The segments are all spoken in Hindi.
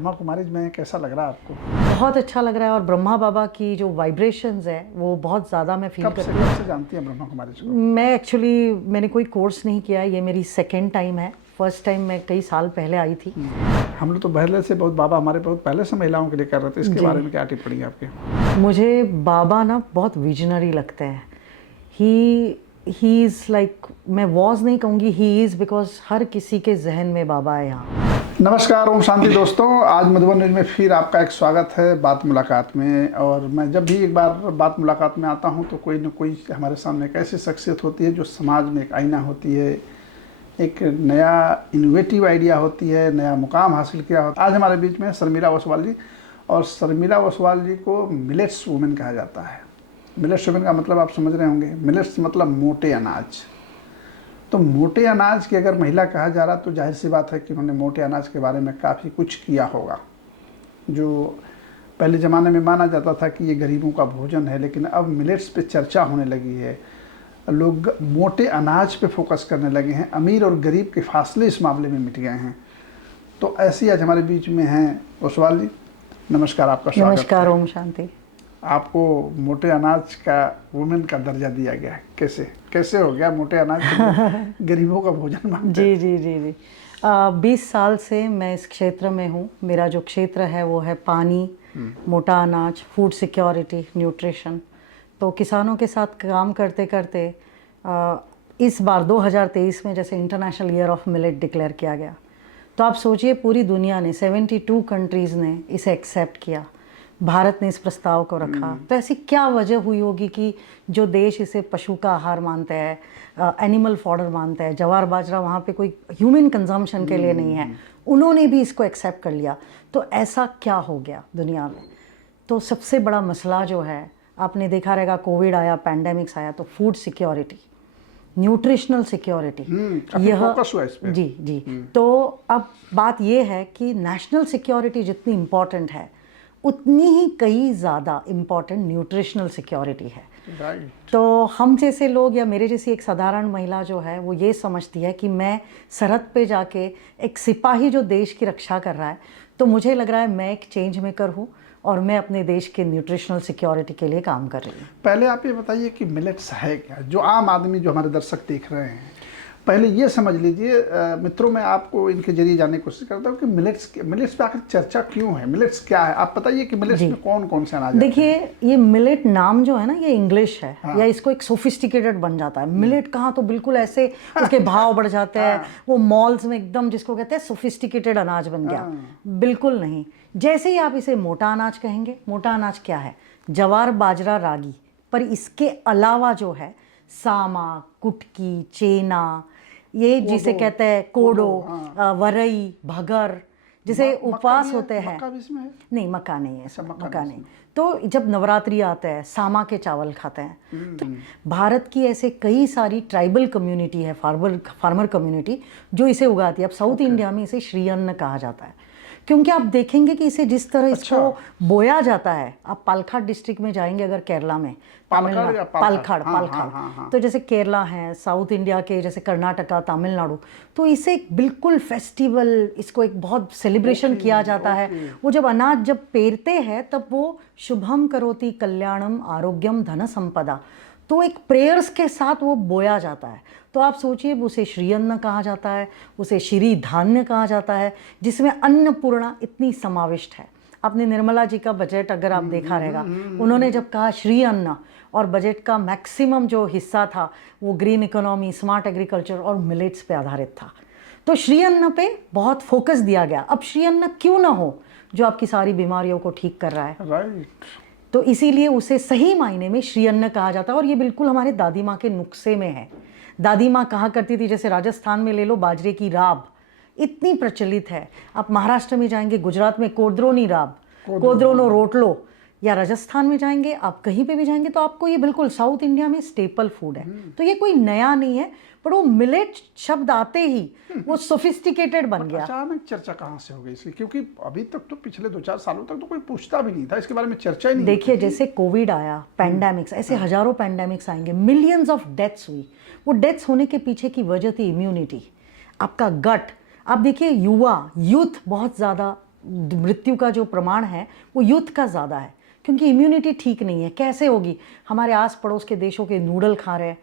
ब्रह्मा कुमारी में कैसा लग रहा है आपको? बहुत अच्छा लग रहा है और ब्रह्मा बाबा की जो वाइब्रेशंस है वो बहुत ज़्यादा मैं फील करती हूँ। कब से जानती हैं ब्रह्मा कुमारी को? मैंने कोई कोर्स नहीं किया, ये मेरी सेकेंड टाइम है। फर्स्ट टाइम मैं कई साल पहले आई थी। हम लोग तो पहले से बहुत बाबा हमारे बहुत पहले से महिलाओं के लिए कर रहे थे, इसके बारे में क्या टिप्पणी है आपकी? मुझे बाबा ना बहुत विजनरी लगते हैं। ही इज़ लाइक, मैं वॉज नहीं कहूँगी, ही इज़, बिकॉज हर किसी के जहन में बाबा है यहाँ। नमस्कार, ओम शांति दोस्तों। आज मधुबन न्यूज में फिर आपका एक स्वागत है बात मुलाकात में। और मैं जब भी एक बार बात मुलाकात में आता हूं तो कोई न कोई हमारे सामने एक ऐसी शख्सियत होती है जो समाज में एक आईना होती है, एक नया इनोवेटिव आइडिया होती है, नया मुकाम हासिल किया होता है। आज हमारे बीच में शर्मिला ओसवाल जी, और शर्मिला ओसवाल जी को मिलेट्स वुमेन कहा जाता है। मिलेट्स वुमेन का मतलब आप समझ रहे होंगे, मिलेट्स मतलब मोटे अनाज। तो मोटे अनाज की अगर महिला कहा जा रहा तो जाहिर सी बात है कि उन्होंने मोटे अनाज के बारे में काफ़ी कुछ किया होगा। जो पहले ज़माने में माना जाता था कि ये गरीबों का भोजन है, लेकिन अब मिलेट्स पे चर्चा होने लगी है। लोग मोटे अनाज पे फोकस करने लगे हैं, अमीर और गरीब के फासले इस मामले में मिट गए हैं। तो ऐसी आज हमारे बीच में हैं ओसवाल जी। नमस्कार, आपका स्वागत है। नमस्कार, ओम शांति। आपको मोटे अनाज का वुमेन का दर्जा दिया गया है, कैसे हो गया मोटे अनाज को गरीबों का भोजन मानते हैं? जी 20 साल से मैं इस क्षेत्र में हूँ। मेरा जो क्षेत्र है वो है पानी, मोटा अनाज, फूड सिक्योरिटी, न्यूट्रिशन। तो किसानों के साथ काम करते करते इस बार 2023 में जैसे international year of millet declare किया गया, तो आप सोचिए पूरी दुनिया ने 72 कंट्रीज़ ने इसे एक्सेप्ट किया। भारत ने इस प्रस्ताव को रखा। तो ऐसी क्या वजह हुई होगी कि जो देश इसे पशु का आहार मानता है, एनिमल फॉडर मानता है, जवार बाजरा वहाँ पे कोई ह्यूमन कंजम्पशन के लिए नहीं है, उन्होंने भी इसको एक्सेप्ट कर लिया। तो ऐसा क्या हो गया दुनिया में? तो सबसे बड़ा मसला जो है, आपने देखा रहेगा, कोविड आया, पैंडेमिक्स आया, तो फूड सिक्योरिटी, न्यूट्रिशनल सिक्योरिटी, यह जी। तो अब बात यह है कि नेशनल सिक्योरिटी जितनी इम्पॉर्टेंट है उतनी ही कई ज़्यादा इम्पॉर्टेंट न्यूट्रिशनल सिक्योरिटी है। तो हम जैसे लोग या मेरे जैसी एक साधारण महिला जो है वो ये समझती है कि मैं सरहद पे जाके एक सिपाही जो देश की रक्षा कर रहा है, तो मुझे लग रहा है मैं एक चेंज मेकर हूँ और मैं अपने देश के न्यूट्रिशनल सिक्योरिटी के लिए काम कर रही हूँ। पहले आप ये बताइए कि मिलेट्स है क्या, जो आम आदमी, जो हमारे दर्शक देख रहे हैं, पहले ये समझ लीजिए। मित्रों, मैं आपको इनके जरिए जानने की कोशिश करता हूँ कि मिलेट्स पे आखिर चर्चा क्यों है, मिलेट्स क्या है। आप बताइए कि मिलेट्स में कौन कौन से अनाज? देखिए, ये मिलेट नाम जो है ना, ये इंग्लिश है। या इसको एक सोफिस्टिकेटेड बन जाता है। मिलेट कहाँ तो बिल्कुल ऐसे उसके भाव बढ़ जाते हैं, वो मॉल्स में एकदम जिसको कहते हैं सोफिस्टिकेटेड अनाज बन गया। बिल्कुल नहीं। जैसे ही आप इसे मोटा अनाज कहेंगे, मोटा अनाज क्या है? जवार, बाजरा, रागी। पर इसके अलावा जो है सामा, कुटकी, चेना, ये जिसे कहते हैं कोडो, वरई, भगर, जिसे उपवास होते हैं। नहीं, मक्का नहीं है, मक्का नहीं। तो जब नवरात्रि आता है, सामा के चावल खाते हैं। तो भारत की ऐसे कई सारी ट्राइबल कम्युनिटी है, फार्मर कम्युनिटी, जो इसे उगाती है। अब साउथ इंडिया में इसे श्री अन्न कहा जाता है, क्योंकि आप देखेंगे कि इसे जिस तरह इसको बोया जाता है। आप पालक्काड डिस्ट्रिक्ट में जाएंगे अगर केरला में, पालक्काड। तो जैसे केरला है, साउथ इंडिया के जैसे कर्नाटका, तमिलनाडु, तो इसे बिल्कुल फेस्टिवल, इसको एक बहुत सेलिब्रेशन किया जाता है। वो जब अनाज जब पेरते हैं तब वो शुभम करोति कल्याणम आरोग्यम धन संपदा, तो एक प्रेयर्स के साथ वो बोया जाता है। तो आप सोचिए, उसे श्री अन्न कहा जाता है, उसे श्री धान्य कहा जाता है, जिसमें अन्नपूर्णा इतनी समाविष्ट है। आपने निर्मला जी का बजट अगर आप देखा रहेगा, उन्होंने जब कहा श्री अन्न, और बजट का मैक्सिमम जो हिस्सा था वो ग्रीन इकोनॉमी, स्मार्ट एग्रीकल्चर और मिलेट्स पे आधारित था। तो श्री अन्न पे बहुत फोकस दिया गया। अब श्री अन्न क्यों ना हो जो आपकी सारी बीमारियों को ठीक कर रहा है, तो इसीलिए उसे सही मायने में श्री अन्न कहा जाता है। और ये बिल्कुल हमारे दादी माँ के नुस्खे में है। दादी माँ कहा करती थी, जैसे राजस्थान में ले लो, बाजरे की राब इतनी प्रचलित है। आप महाराष्ट्र में जाएंगे, गुजरात में कोद्रोनी राब, कोद्रोनो रोटलो, या राजस्थान में जाएंगे, आप कहीं पे भी जाएंगे तो आपको ये बिल्कुल साउथ इंडिया में स्टेपल फूड है। तो ये कोई नया नहीं है, पर वो मिलेट शब्द आते ही वो सोफिस्टिकेटेड बन गया। अचानक चर्चा कहाँ से हो गई इसकी? क्योंकि अभी तक तो पिछले 2-4 सालों तक तो कोई पूछता भी नहीं था, इसके बारे में चर्चा ही नहीं। देखिए, जैसे कोविड आया, पैंडेमिक्स, ऐसे हजारों पैंडेमिक्स आएंगे, मिलियंस ऑफ डेथ्स हुई। वो डेथ्स होने के पीछे की वजह थी इम्यूनिटी, आपका गट। आप देखिए, यूथ बहुत ज़्यादा मृत्यु का जो प्रमाण है वो यूथ का ज़्यादा है, क्योंकि इम्यूनिटी ठीक नहीं है। कैसे होगी? हमारे आस पड़ोस के देशों के नूडल खा रहे हैं,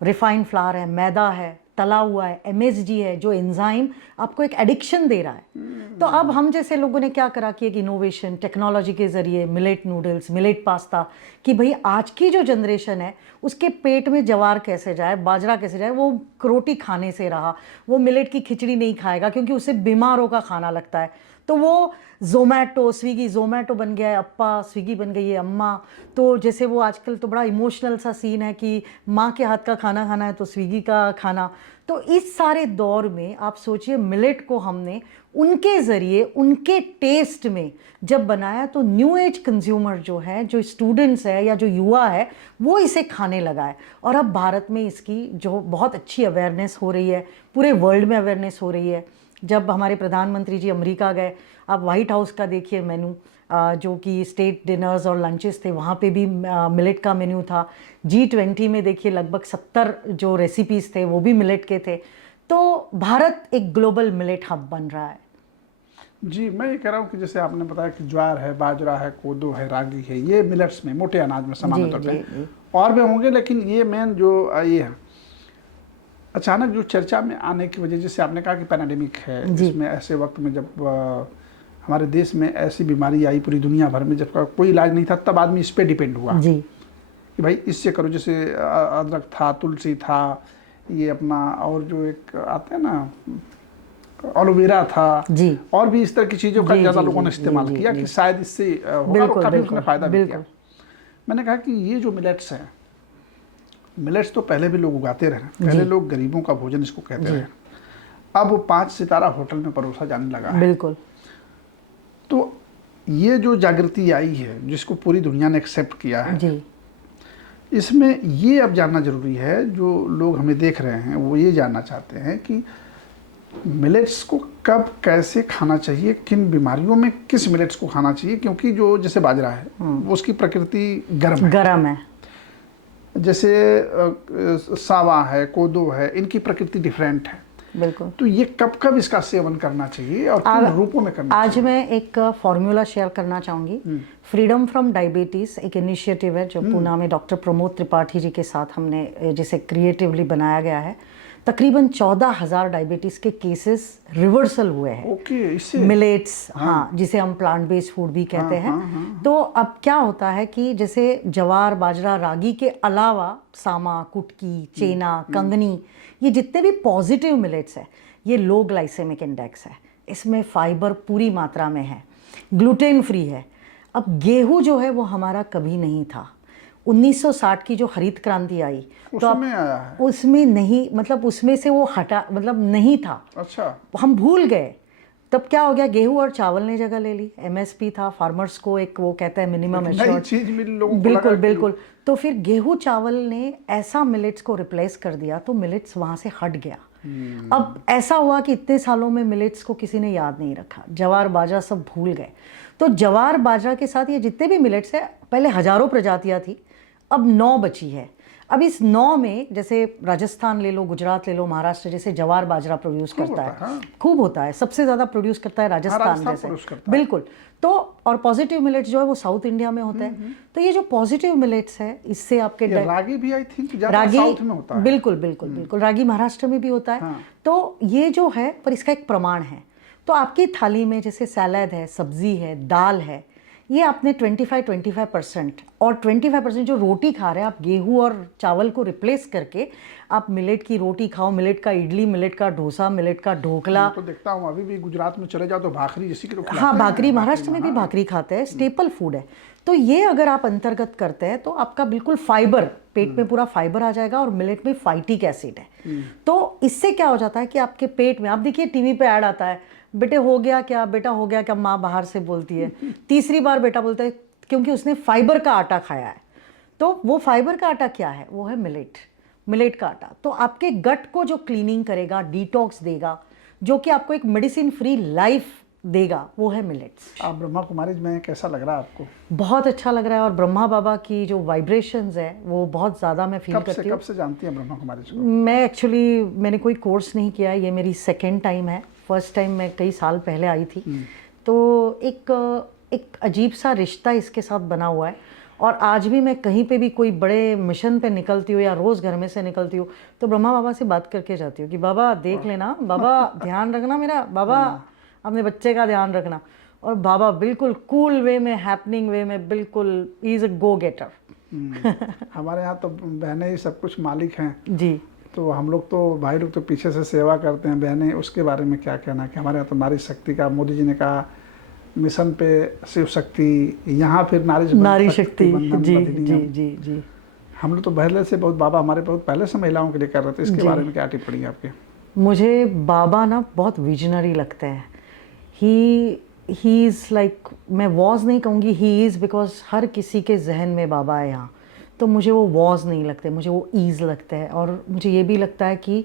रिफाइंड फ्लावर है, मैदा है, तला हुआ है, एमएसजी है, जो एंजाइम आपको एक एडिक्शन दे रहा है। तो अब हम जैसे लोगों ने क्या करा कि एक इनोवेशन टेक्नोलॉजी के ज़रिए मिलेट नूडल्स, मिलेट पास्ता, कि भाई आज की जो जनरेशन है उसके पेट में जवार कैसे जाए, बाजरा कैसे जाए, वो रोटी खाने से रहा, वो मिलेट की खिचड़ी नहीं खाएगा क्योंकि उसे बीमारों का खाना लगता है। तो वो जोमेटो स्विगी, जोमेटो बन गया है अप्पा, स्विगी बन गई है अम्मा। तो जैसे वो आजकल तो बड़ा इमोशनल सा सीन है कि माँ के हाथ का खाना खाना है तो स्विगी का खाना। तो इस सारे दौर में आप सोचिए मिलेट को हमने उनके ज़रिए उनके टेस्ट में जब बनाया तो न्यू एज कंज्यूमर जो है, जो स्टूडेंट्स है या जो युवा है, वो इसे खाने लगा है। और अब भारत में इसकी जो बहुत अच्छी अवेयरनेस हो रही है, पूरे वर्ल्ड में अवेयरनेस हो रही है। जब हमारे प्रधानमंत्री जी अमेरिका गए, आप वाइट हाउस का देखिए मेनू, जो कि स्टेट डिनर्स और लंचेस थे, वहाँ पे भी मिलेट का मेन्यू था। G20 में देखिए लगभग 70 जो रेसिपीज़ थे वो भी मिलेट के थे। तो भारत एक ग्लोबल मिलेट हब बन रहा है। जी, मैं ये कह रहा हूँ कि जैसे आपने बताया कि ज्वार है, बाजरा है, कोदो है, रागी है, ये मिलेट्स में, मोटे अनाज में सामान्य तौर पे और भी होंगे, लेकिन ये मेन जो ये है अचानक जो चर्चा में आने की वजह, जैसे आपने कहा कि पैंडेमिक है, जिसमें ऐसे वक्त में जब हमारे देश में ऐसी बीमारी आई पूरी दुनिया भर में, जब कोई इलाज नहीं था, तब आदमी इस पे डिपेंड हुआ जी कि भाई इससे करो। जैसे अदरक था, तुलसी था, ये अपना और जो एक आते हैं ना एलोवेरा था जी, और भी इस तरह की चीज़ों का ज़्यादा लोगों ने इस्तेमाल किया कि शायद इससे होगा, और काफ़ी उसने फ़ायदा भी किया। मैंने कहा कि ये जो मिलेट्स हैं, मिलेट्स तो पहले भी लोग उगाते रहे, पहले लोग गरीबों का भोजन इसको कहते रहे, अब वो 5 सितारा होटल में परोसा जाने लगा है। बिल्कुल। तो ये जो जागृति आई है, जिसको पूरी दुनिया ने एक्सेप्ट किया है जी, इसमें ये अब जानना जरूरी है, जो लोग हमें देख रहे हैं वो ये जानना चाहते हैं कि मिलेट्स को कब कैसे खाना चाहिए, किन बीमारियों में किस मिलेट्स को खाना चाहिए, क्योंकि जो जैसे बाजरा है वो उसकी प्रकृति गर्म है, जैसे सावा है, कोदो है, इनकी प्रकृति डिफरेंट है। बिल्कुल। तो ये कब कब इसका सेवन करना चाहिए और किन रूपों में करना आज चाहिए? मैं एक फॉर्मूला शेयर करना चाहूँगी। फ्रीडम फ्रॉम डायबिटीज़ एक इनिशिएटिव है जो पूना में डॉक्टर प्रमोद त्रिपाठी जी के साथ हमने जिसे क्रिएटिवली बनाया गया है। तकरीबन 14,000 डायबिटीज़ के केसेस रिवर्सल हुए हैं। ओके, इससे मिलेट्स, हाँ, जिसे हम प्लांट बेस्ड फूड भी कहते हैं। तो अब क्या होता है कि जैसे जवार, बाजरा, रागी के अलावा सामा, कुटकी, चेना, कंगनी, ये जितने भी पॉजिटिव मिलेट्स है, ये लो ग्लाइसेमिक इंडेक्स है, इसमें फाइबर पूरी मात्रा में है, ग्लूटेन फ्री है। अब गेहूं जो है वो हमारा कभी नहीं था। 1960 की जो हरित क्रांति आई तो उसमें आया है। उसमें नहीं, मतलब उसमें से वो हटा, मतलब नहीं था। अच्छा, हम भूल गए। तब क्या हो गया, गेहूं और चावल ने जगह ले ली। एमएसपी था, फार्मर्स को एक वो कहते हैं मिनिमम एश्योर्ड चीज मिल लोगों को बिल्कुल लगा बिल्कुल। तो फिर गेहूं चावल ने ऐसा मिलेट्स को रिप्लेस कर दिया, तो मिलेट्स वहां से हट गया। अब ऐसा हुआ कि इतने सालों में मिलेट्स को किसी ने याद नहीं रखा, जवार बाजरा सब भूल गए। तो जवार बाजरा के साथ ये जितने भी मिलेट्स है, पहले हजारों प्रजातियां थी, अब 9 बची है। अब इस 9 में जैसे राजस्थान ले लो, गुजरात ले लो, महाराष्ट्र जैसे जवार बाजरा प्रोड्यूस करता है, हाँ। खूब होता है, सबसे ज़्यादा प्रोड्यूस करता है राजस्थान जैसे, बिल्कुल। तो और पॉजिटिव मिलेट्स जो है वो साउथ इंडिया में होता है। तो ये जो पॉजिटिव मिलेट्स है, इससे आपके रागी भी आई थिंक रागी साउथ में होता है। बिल्कुल बिल्कुल बिल्कुल, रागी महाराष्ट्र में भी होता है। हाँ। तो ये जो है, पर इसका एक प्रमाण है। तो आपकी थाली में जैसे सैलड है, सब्जी है, दाल है, ये आपने 25% और 25% जो रोटी खा रहे हैं आप, गेहूं और चावल को रिप्लेस करके आप मिलेट की रोटी खाओ, मिलेट का इडली, मिलेट का डोसा, मिलेट का ढोकला। तो देखता हूँ अभी भी गुजरात में चले जाओ तो भाकरी जैसी की लोग हाँ, भाकरी, महाराष्ट्र में भी भाकरी खाते हैं, स्टेपल फूड है। तो ये अगर आप अंतर्गत करते हैं तो आपका बिल्कुल फाइबर, पेट में पूरा फाइबर आ जाएगा। और मिलेट में फाइटिक एसिड है, तो इससे क्या हो जाता है कि आपके पेट में, आप देखिए टीवी पे ऐड आता है, बेटे हो गया क्या, बेटा हो गया क्या, माँ बाहर से बोलती है, तीसरी बार बेटा बोलता है, क्योंकि उसने फाइबर का आटा खाया है। तो वो फाइबर का आटा क्या है, वो है मिलेट, मिलेट का आटा। तो आपके गट को जो क्लीनिंग करेगा, डिटॉक्स देगा, जो कि आपको एक मेडिसिन फ्री लाइफ देगा, वो है मिलेट्स। आप ब्रह्मा कुमारी में कैसा लग रहा है आपको? बहुत अच्छा लग रहा है। और ब्रह्मा बाबा की जो वाइब्रेशंस है वो बहुत ज़्यादा मैं फील करती हूँ। कब से जानती हैं ब्रह्मा कुमारी को? मैं मैंने कोई कोर्स नहीं किया है, ये मेरी सेकेंड टाइम है। फर्स्ट टाइम मैं कई साल पहले आई थी, तो एक अजीब सा रिश्ता इसके साथ बना हुआ है। और आज भी मैं कहीं पे भी कोई बड़े मिशन पे निकलती हूँ या रोज़ घर में से निकलती हूँ तो ब्रह्मा बाबा से बात करके जाती हूँ कि बाबा देख लेना, बाबा ध्यान रखना मेरा, बाबा अपने बच्चे का ध्यान रखना। और बाबा बिल्कुल कूल वे में, हैपनिंग वे में, बिल्कुल ही इज़ अ गो गेटर। हमारे यहाँ तो बहनें ही सब कुछ मालिक हैं जी। तो हम लोग तो भाई लोग तो पीछे से सेवा करते हैं, बहनें उसके बारे में क्या कहना है कि हमारे यहाँ तो नारी शक्ति का मोदी जी ने कहा मिशन पे शिव शक्ति, यहाँ फिर नारी शक्ति। बंधन जी अधिनियम। जी जी जी। हम लोग तो पहले से बहुत, बाबा हमारे बहुत पहले से महिलाओं के लिए कर रहे थे, इसके बारे में क्या टिप्पणी है आपकी? मुझे बाबा ना बहुत विजनरी लगते हैं। ही इज़ लाइक, मैं वॉज नहीं कहूँगी, ही इज़, बिकॉज हर किसी के जहन में बाबा है यहाँ। तो मुझे वो वॉज नहीं लगते, मुझे वो ईज़ लगते हैं। और मुझे ये भी लगता है कि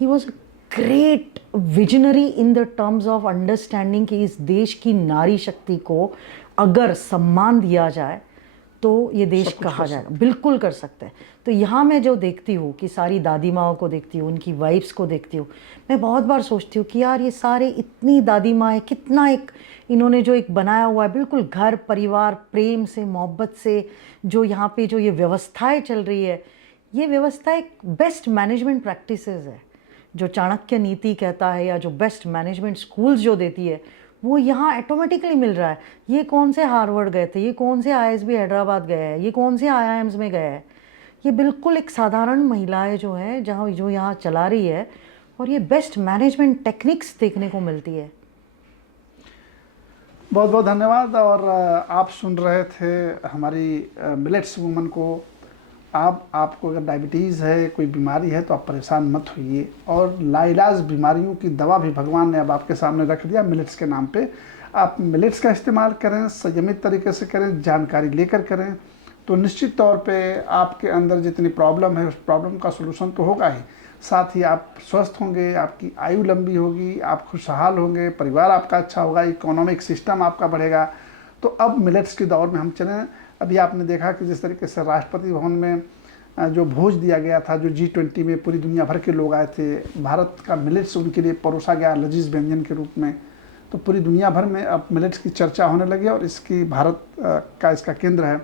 he was great visionary in the terms of understanding कि इस देश की नारी शक्ति को अगर सम्मान दिया जाए तो ये देश कहा जाएगा, बिल्कुल कर सकते हैं। तो यहाँ मैं जो देखती हूँ कि सारी दादी माओं को देखती हूँ, उनकी वाइफ्स को देखती हूँ, मैं बहुत बार सोचती हूँ कि यार ये सारे इतनी दादी माएँ, कितना एक इन्होंने जो एक बनाया हुआ है बिल्कुल घर परिवार प्रेम से मोहब्बत से, जो यहाँ पे जो ये व्यवस्थाएं चल रही है, ये व्यवस्था एक बेस्ट मैनेजमेंट प्रैक्टिसेस है जो चाणक्य नीति कहता है, या जो बेस्ट मैनेजमेंट स्कूल्स जो देती है वो यहाँ ऑटोमेटिकली मिल रहा है। ये कौन से हार्वर्ड गए थे, ये कौन से आईएसबी हैदराबाद गए हैं, ये कौन से आईआईएम्स में गए हैं, ये बिल्कुल एक साधारण महिलाएं जो है जहाँ जो यहाँ चला रही है, और ये बेस्ट मैनेजमेंट टेक्निक्स देखने को मिलती है। बहुत बहुत धन्यवाद। और आप सुन रहे थे हमारी मिलेट्स वुमन को। आपको अगर डायबिटीज़ है, कोई बीमारी है तो आप परेशान मत होइए, और लाइलाज बीमारियों की दवा भी भगवान ने अब आपके सामने रख दिया मिलेट्स के नाम पे। आप मिलेट्स का इस्तेमाल करें, संयमित तरीके से करें, जानकारी लेकर करें, तो निश्चित तौर पे आपके अंदर जितनी प्रॉब्लम है उस प्रॉब्लम का सलूशन तो होगा ही, साथ ही आप स्वस्थ होंगे, आपकी आयु लंबी होगी, आप खुशहाल होंगे, परिवार आपका अच्छा होगा, इकोनॉमिक सिस्टम आपका बढ़ेगा। तो अब मिलेट्स के दौर में हम चलें। अभी आपने देखा कि जिस तरीके से राष्ट्रपति भवन में जो भोज दिया गया था, जो G20 में पूरी दुनिया भर के लोग आए थे, भारत का मिलेट्स उनके लिए परोसा गया लजीज व्यंजन के रूप में। तो पूरी दुनिया भर में अब मिलेट्स की चर्चा होने लगी और इसकी भारत का इसका केंद्र है।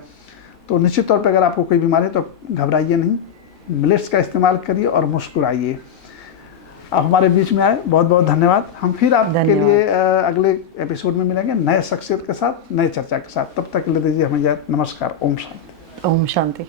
तो निश्चित तौर पर अगर आपको कोई बीमारी है तो घबराइए नहीं, मिलेट्स का इस्तेमाल करिए और मुस्कुराइए। आप हमारे बीच में आए, बहुत बहुत धन्यवाद। हम फिर आपके लिए अगले एपिसोड में मिलेंगे नए शख्सियत के साथ, नए चर्चा के साथ। तब तक के लिए दीजिए हमें इजाज़त। नमस्कार। ओम शांति। ओम शांति।